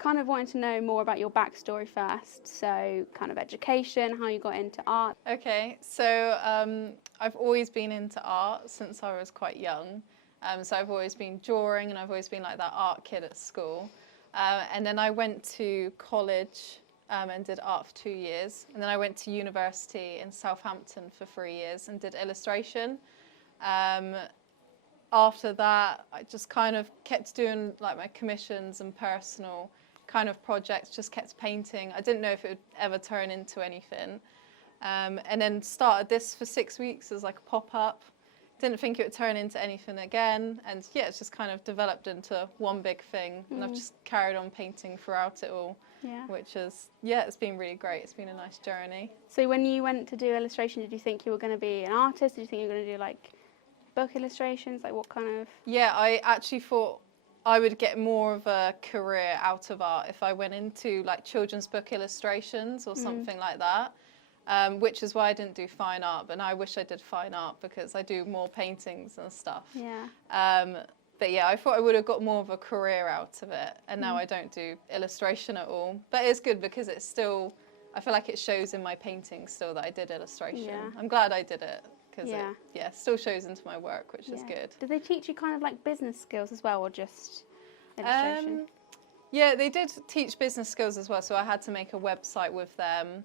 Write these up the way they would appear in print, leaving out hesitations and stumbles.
kind of wanted to know more about your backstory first. So kind of education, how you got into art. Okay, so I've always been into art since I was quite young. So I've always been drawing and I've always been like that art kid at school. And then I went to college and did art for 2 years. And then I went to university in Southampton for 3 years and did illustration. After that, I just kind of kept doing like my commissions and personal kind of projects, just kept painting. I didn't know if it would ever turn into anything. And then started this for 6 weeks as like a pop-up. Didn't think it would turn into anything again. And yeah, it's just kind of developed into one big thing. And I've just carried on painting throughout it all, which is, yeah, it's been really great. It's been a nice journey. So when you went to do illustration, did you think you were going to be an artist? Did you think you were going to do like book illustrations? Like what kind of... Yeah, I actually thought I would get more of a career out of art if I went into like children's book illustrations or something like that. Which is why I didn't do fine art, but now I wish I did fine art because I do more paintings and stuff. Yeah. But yeah, I thought I would have got more of a career out of it, and now I don't do illustration at all. But it's good because it's still, I feel like it shows in my paintings still that I did illustration. Yeah. I'm glad I did it because it still shows into my work, which is good. Did they teach you kind of like business skills as well, or just illustration? Yeah, they did teach business skills as well, so I had to make a website with them.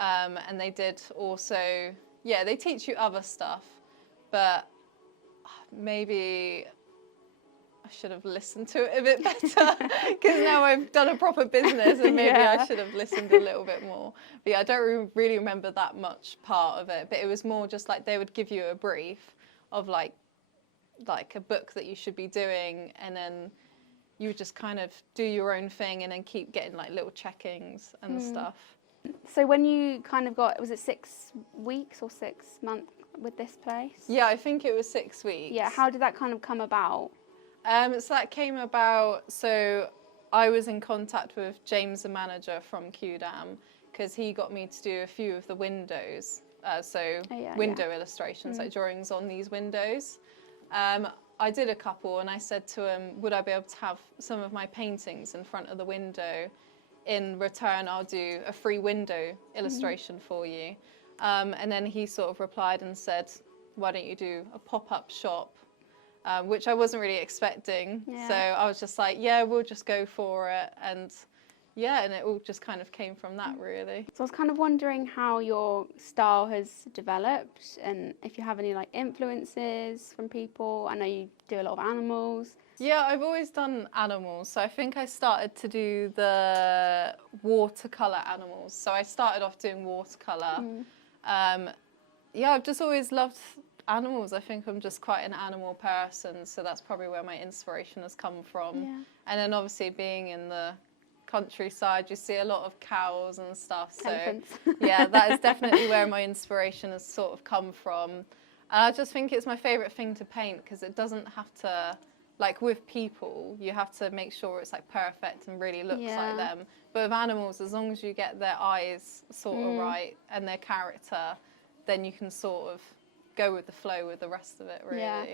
And they did also, yeah, they teach you other stuff, but maybe I should have listened to it a bit better because now I've done a proper business and maybe I should have listened a little bit more. But yeah, I don't really remember that much part of it, but it was more just like they would give you a brief of like a book that you should be doing, and then you would just kind of do your own thing and then keep getting like little checkings and stuff. So when you kind of got, was it 6 weeks or 6 months with this place? Yeah, I think it was 6 weeks. Yeah, how did that kind of come about? So that came about, so I was in contact with James, the manager from Quedam, because he got me to do a few of the windows, window illustrations, like drawings on these windows. I did a couple and I said to him, would I be able to have some of my paintings in front of the window? In return, I'll do a free window illustration for you. And then he sort of replied and said, why don't you do a pop-up shop? Which I wasn't really expecting. So I was just like, yeah, we'll just go for it. And yeah, and it all just kind of came from that, really. So I was kind of wondering how your style has developed and if you have any like influences from people. I know you do a lot of animals. Yeah, I've always done animals. So I think I started to do the watercolour animals. So I started off doing watercolour. Yeah, I've just always loved animals. I think I'm just quite an animal person. So that's probably where my inspiration has come from. Yeah. And then obviously being in the countryside, you see a lot of cows and stuff. So yeah, that is definitely where my inspiration has sort of come from. And I just think it's my favourite thing to paint because it doesn't have to... Like with people, you have to make sure it's like perfect and really looks like them. But with animals, as long as you get their eyes sort of right and their character, then you can sort of go with the flow with the rest of it, really. Yeah.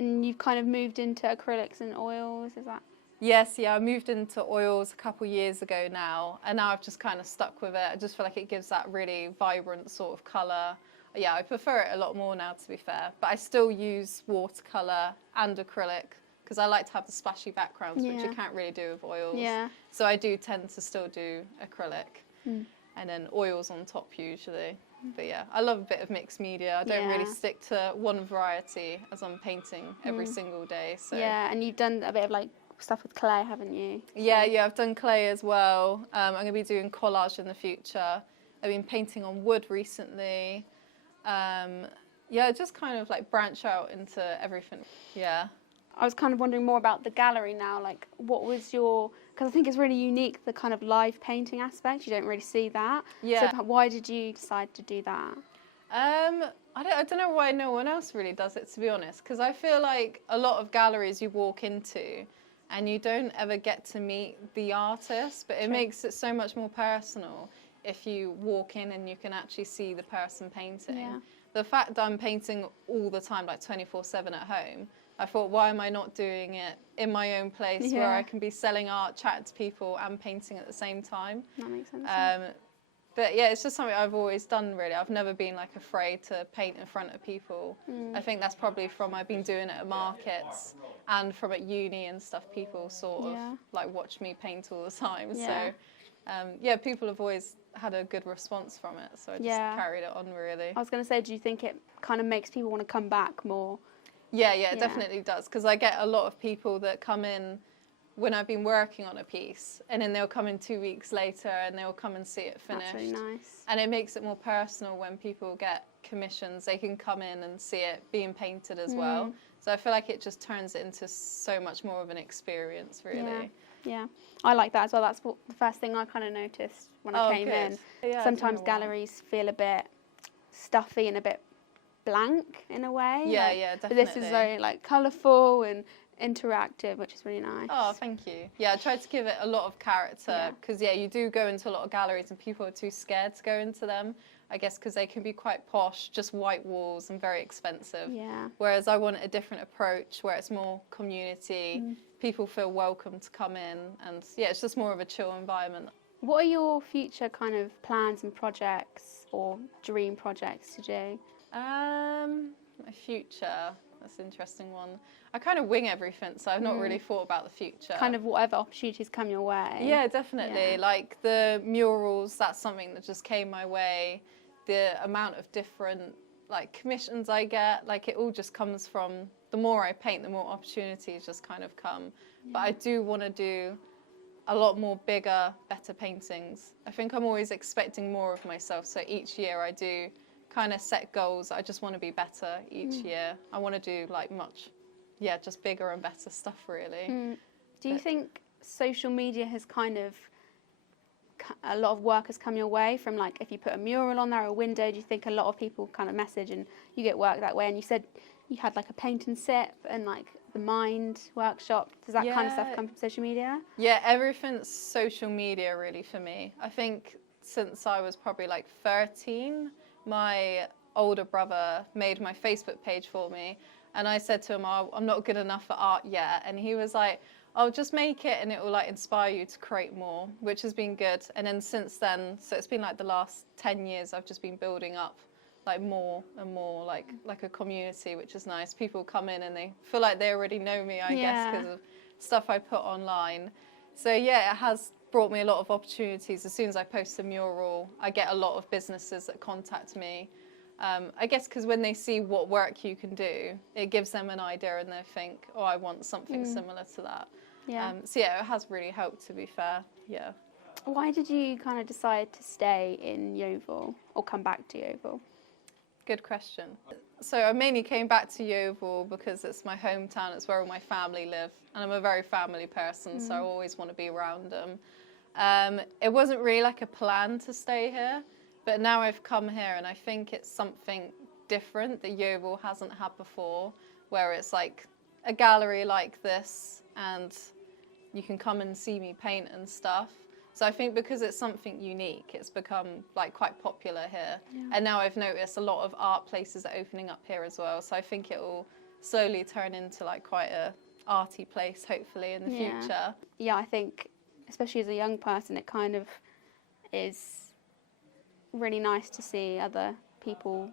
And you've kind of moved into acrylics and oils, is that? Yes, yeah, I moved into oils a couple years ago now, and now I've just kind of stuck with it. I just feel like it gives that really vibrant sort of colour. Yeah, I prefer it a lot more now, to be fair. But I still use watercolour and acrylic because I like to have the splashy backgrounds, which you can't really do with oils. Yeah. So I do tend to still do acrylic and then oils on top usually. But yeah, I love a bit of mixed media. I don't really stick to one variety as I'm painting every single day. So. Yeah, and you've done a bit of like stuff with clay, haven't you? Yeah, I've done clay as well. I'm going to be doing collage in the future. I've been painting on wood recently. Yeah, just kind of like branch out into everything. Yeah. I was kind of wondering more about the gallery now. Like, what was your... Because I think it's really unique, the kind of live painting aspect. You don't really see that. Yeah. So why did you decide to do that? I don't know why no one else really does it, to be honest. Because I feel like a lot of galleries you walk into and you don't ever get to meet the artist, but it makes it so much more personal if you walk in and you can actually see the person painting. Yeah. the fact that I'm painting all the time, like 24/7 at home, I thought, why am I not doing it in my own place where I can be selling art, chatting to people and painting at the same time? That makes sense. But yeah, it's just something I've always done, really. I've never been like afraid to paint in front of people. I think that's probably from I've been doing it at markets and from at uni and stuff. People sort of like watch me paint all the time. So yeah, people have always had a good response from it. So I just carried it on, really. I was going to say, do you think it kind of makes people want to come back more? Yeah, it definitely does. Because I get a lot of people that come in when I've been working on a piece, and then they'll come in 2 weeks later and they'll come and see it finished. That's really nice. And it makes it more personal when people get commissions. They can come in and see it being painted as well. So I feel like it just turns it into so much more of an experience, really. Yeah, I like that as well. That's what the first thing I kind of noticed when I came in. Yeah, sometimes galleries feel a bit stuffy and a bit blank in a way. Yeah, definitely. But this is very like colourful and interactive, which is really nice. Oh, thank you. Yeah, I tried to give it a lot of character because you do go into a lot of galleries and people are too scared to go into them, I guess, because they can be quite posh, just white walls and very expensive. Yeah. Whereas I wanted a different approach where it's more community, people feel welcome to come in, and yeah, it's just more of a chill environment. What are your future kind of plans and projects or dream projects to do? My future, that's an interesting one. I kind of wing everything, so I've not really thought about the future. Kind of whatever opportunities come your way. Yeah, definitely. Like the murals, that's something that just came my way. The amount of different like commissions I get, like it all just comes from, the more I paint, the more opportunities just kind of come. But I do want to do a lot more bigger, better paintings. I think I'm always expecting more of myself, so each year I do kind of set goals. I just want to be better each year. I want to do like much, just bigger and better stuff, really. Do you think social media has kind of, a lot of work has come your way from, like, if you put a mural on there or a window, do you think a lot of people kind of message and you get work that way? And you said you had like a paint and sip and like the Mind workshop. Does that kind of stuff come from social media? Yeah, everything's social media really for me. I think since I was probably like 13, my older brother made my Facebook page for me, and I said to him, oh, I'm not good enough at art yet, and he was like, oh, just make it and it will like inspire you to create more, which has been good. And then since then, so it's been like the last 10 years I've just been building up like more and more like a community, which is nice. People come in and they feel like they already know me, I guess, because of stuff I put online. So yeah, it has brought me a lot of opportunities. As soon as I post a mural, I get a lot of businesses that contact me. I guess because when they see what work you can do, it gives them an idea and they think, oh, I want something similar to that. Yeah. So yeah, it has really helped, to be fair. Yeah. Why did you kind of decide to stay in Yeovil or come back to Yeovil? Good question. So I mainly came back to Yeovil because it's my hometown, it's where all my family live, and I'm a very family person, so I always want to be around them. It wasn't really like a plan to stay here, but now I've come here and I think it's something different that Yeovil hasn't had before, where it's like a gallery like this and you can come and see me paint and stuff. So I think because it's something unique, it's become like quite popular here. Yeah. And now I've noticed a lot of art places are opening up here as well. So I think it will slowly turn into like quite a arty place, hopefully, in the future. Yeah, I think, especially as a young person, it kind of is really nice to see other people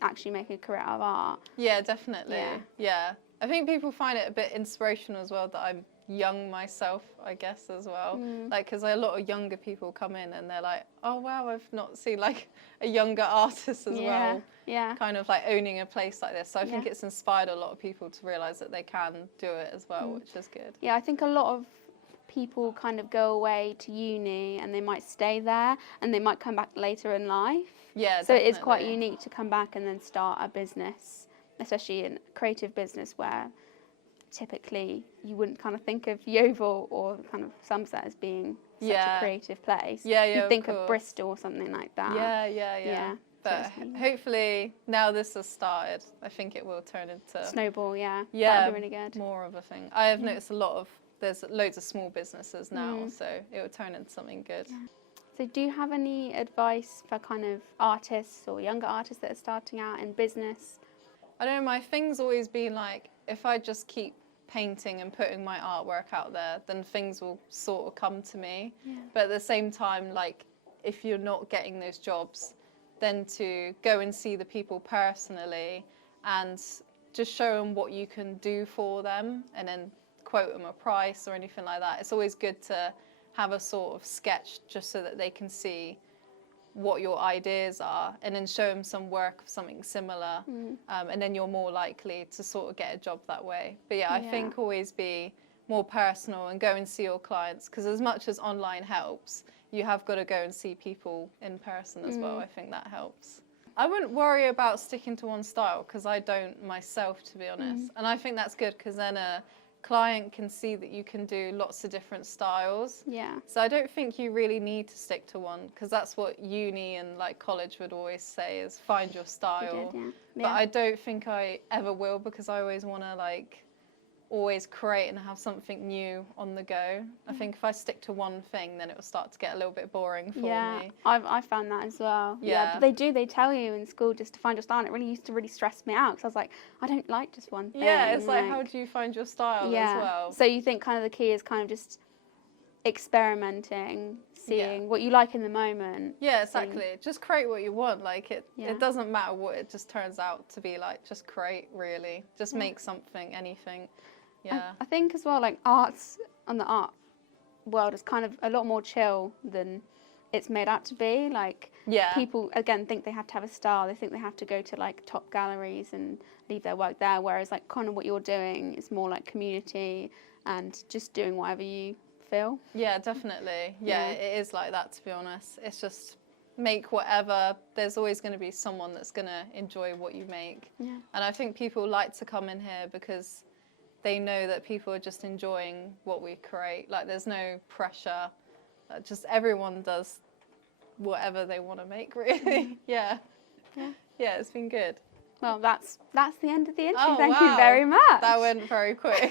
actually make a career out of art. Yeah, definitely. Yeah. I think people find it a bit inspirational as well that I'm young myself, I guess, as well. Like, because a lot of younger people come in and they're like, oh wow, I've not seen like a younger artist as well. Yeah. Kind of like owning a place like this. So I think it's inspired a lot of people to realise that they can do it as well, which is good. Yeah, I think a lot of people kind of go away to uni and they might stay there and they might come back later in life. Yeah, so definitely. It is quite unique to come back and then start a business, especially in a creative business where typically you wouldn't kind of think of Yeovil or kind of Somerset as being such a creative place. You'd think of Bristol or something like that. Yeah. But hopefully now this has started, I think it will turn into... Snowball, yeah. That'd be really good. More of a thing. I have noticed there's loads of small businesses now, so it will turn into something good. Yeah. So do you have any advice for kind of artists or younger artists that are starting out in business? I don't know, my thing's always been like, if I just keep painting and putting my artwork out there, then things will sort of come to me. Yeah. But at the same time, like, if you're not getting those jobs, then to go and see the people personally and just show them what you can do for them and then quote them a price or anything like that. It's always good to have a sort of sketch just so that they can see what your ideas are, and then show them some work of something similar, and then you're more likely to sort of get a job that way. But yeah, I think always be more personal and go and see your clients, because as much as online helps, you have got to go and see people in person as well. I think that helps. I wouldn't worry about sticking to one style, because I don't myself, to be honest. And I think that's good, because then a client can see that you can do lots of different styles. Yeah. So I don't think you really need to stick to one, because that's what uni and like college would always say, is find your style. But I don't think I ever will, because I always want to like always create and have something new on the go. I think if I stick to one thing, then it will start to get a little bit boring for me. I found that as well. But they tell you in school just to find your style, and it really used to really stress me out, because I was like, I don't like just one thing. Yeah, it's like how do you find your style as well? So you think kind of the key is kind of just experimenting, seeing what you like in the moment. Yeah, exactly. Just create what you want. Like it doesn't matter what it just turns out to be like. Just create, really. Just make something, anything. Yeah. I think as well, like arts on the art world is kind of a lot more chill than it's made out to be. Like people again think they have to have a style. They think they have to go to like top galleries and leave their work there. Whereas like kind of what you're doing is more like community and just doing whatever you feel. Yeah, definitely. Yeah, it is like that, to be honest. It's just make whatever. There's always going to be someone that's going to enjoy what you make. Yeah. And I think people like to come in here because they know that people are just enjoying what we create. Like there's no pressure. Just everyone does whatever they want to make, really. Yeah, it's been good. Well, that's the end of the interview. Oh, Thank you very much. That went very quick.